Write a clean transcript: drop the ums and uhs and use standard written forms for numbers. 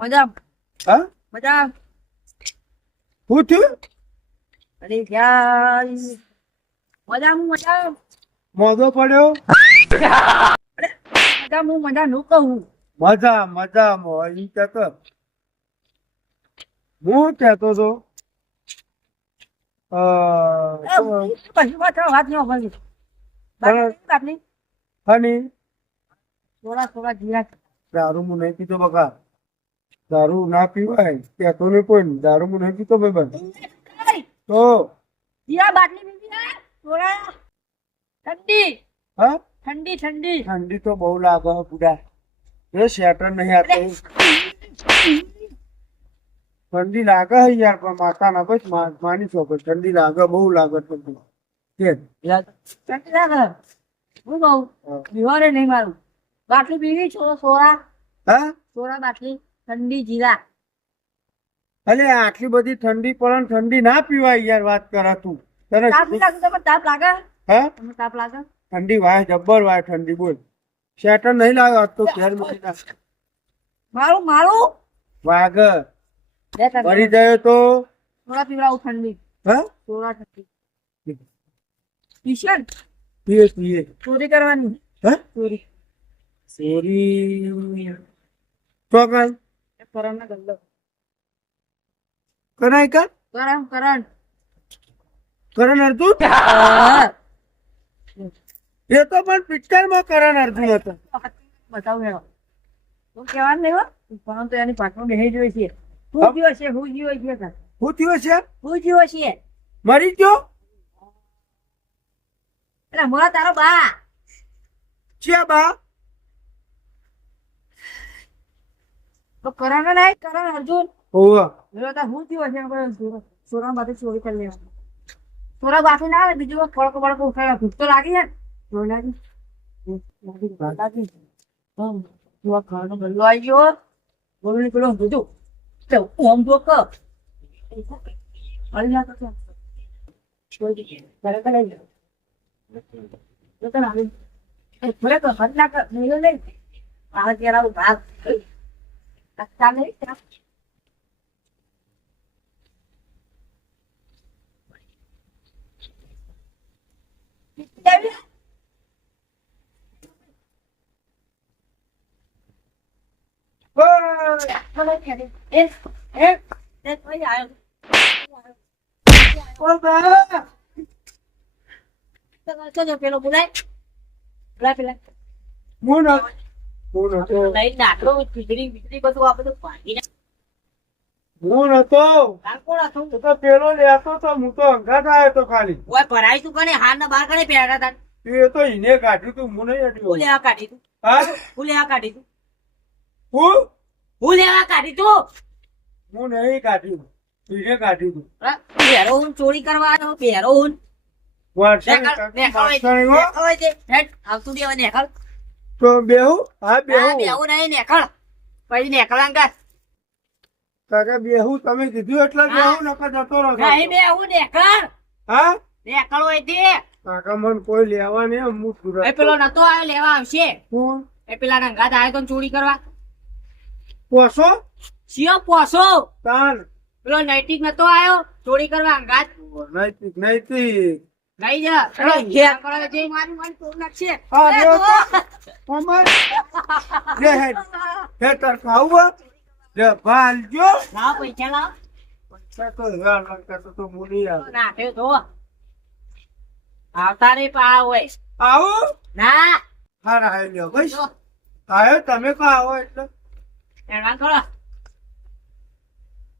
મજા હા મજા શું થયું અરે યાર મજા હું મજા મોઢો પડ્યો મજા હું મજા નું કહું મજા ઈ કહેતો હું કહેતો તો પછી વાત નહીં ભરી બાટલી હની થોડા જીરા દારૂ હું નહીં પીતો બકા દારૂ ના પીવાય કહેતો નહીં કોઈ દારૂ હું નહીં પીતો ભાઈ તો જીરા બાટલી પીવી ને થોડા ઠંડી હા ઠંડી ઠંડી તો બહુ લાગે પૂરા એ શેટર નહીં આતો ઠંડી લાગે હે યાર પણ માતા ના બસ માની છો ઠંડી લાગે બહુ લાગે ઠંડી કે ઠંડી લાગે હું કહું પીવારે નહીં મારું બાટલી પીવી છો સોરા હા બાટલી ઠંડી જીરા અલે આટલી બધી ઠંડી પડે ને ઠંડી ના પીવાય યાર વાત કરા તું તને તાપ લાગે હા તમને તાપ લાગે ઠંડી વાય જબ્બર વાય ઠંડી બોલ શેટર નહીં લાગે આજ તો ઘેર મળી ના મારું વાગ બે ઠંડી. મરી જાય તો થોડા પીવડાવું ઠંડી હા થોડા ઠંડી કિશન પીએ ચોરી કરવાની હા ચોરી સોરી ચોકાઈ કરણ ના ગલ્લો કરાય કા કરણ કરણ અર્જુન એ તો પણ પિક્ચર માં કરણ અર્જુન હતો બતાવું હેડો તો કહેવાનું નહીં હો પણ તો એની પાછળ બેહી જોઈ છે હું જીવો છે શું થયું છે મરી ગયો એટલે મોરા તારો બા છે બા તો કરણ નહીં કરણ અર્જુન હોવા હું જીવો છે સોરા બાથી ચોરી કરી લેવાનું સોરા બાથી ના આવે બીજું ફળકો ઉઠાડે ભૂખ તો લાગી છે લાગી ખાવાનો ગલ્લો આવી ગયો બોલની પેલો બધું ઓમ તો ક અરે ના તો છોડી દીધી બરાબર લઈ લો તો તને આવી ભલે તો હદ ના કર નહીં લઈ આ કેરા ભાગ ચાલે પેલો બોલાય પેલા હું નતો લઈ નાખો વીજળી બધું આ બધું પાણી હું નતો કોણ હતું તો પેલો લેતો તો હું તો અંગાત આવ્યો તો ખાલી ઓય ભરાય તું કને હાર ના બાર કને પહેરા હતા એ તો ઈને કાઢ્યું તું હું નહીં હું હટ્યો લેવા કાઢી તું હા હું લેવા કાઢી તું હું હું લેવા કાઢી તું હું નહીં કાઢ્યું ઈને કાઢ્યું તું પહેરો હું ચોરી કરવા આવ્યો પહેરો હું આવતું દેવા નેકળ તો બેહું હા બેહું બેવું નહીં નેકળ પછી નેકળા કાઢ કાકા બેહું તમે કીધું એટલે બેહું નકર જતો રહો નહીં બેવું નેકળ હા નેકળ હોય તે કાકા મને કોઈ લેવા નહીં હું સુરત એ પેલો નતો આવ્યો લેવા આવશે હું એ પેલા રંગાત આવ્યો તો ચોરી કરવા પોસો શિયો પોસો તાન પેલો નૈતિક નતો આવ્યો ચોરી કરવા અંગાત નૈતિક નૈતિક લઈ જા ચલો ઘેર કરો જે મારી તોડ નાખશે હા, એ જો તો. અમાર જે હે તર ખાવું જે ભાલ જો લાવ પૈસા લાવ તો હેર લંકા તો મુની આવે નાખ્યો તો આવતા રે પા હોય આવો ના હારા આયો લ્યો બસ આયો તમે કો આવો એટલે એના કરો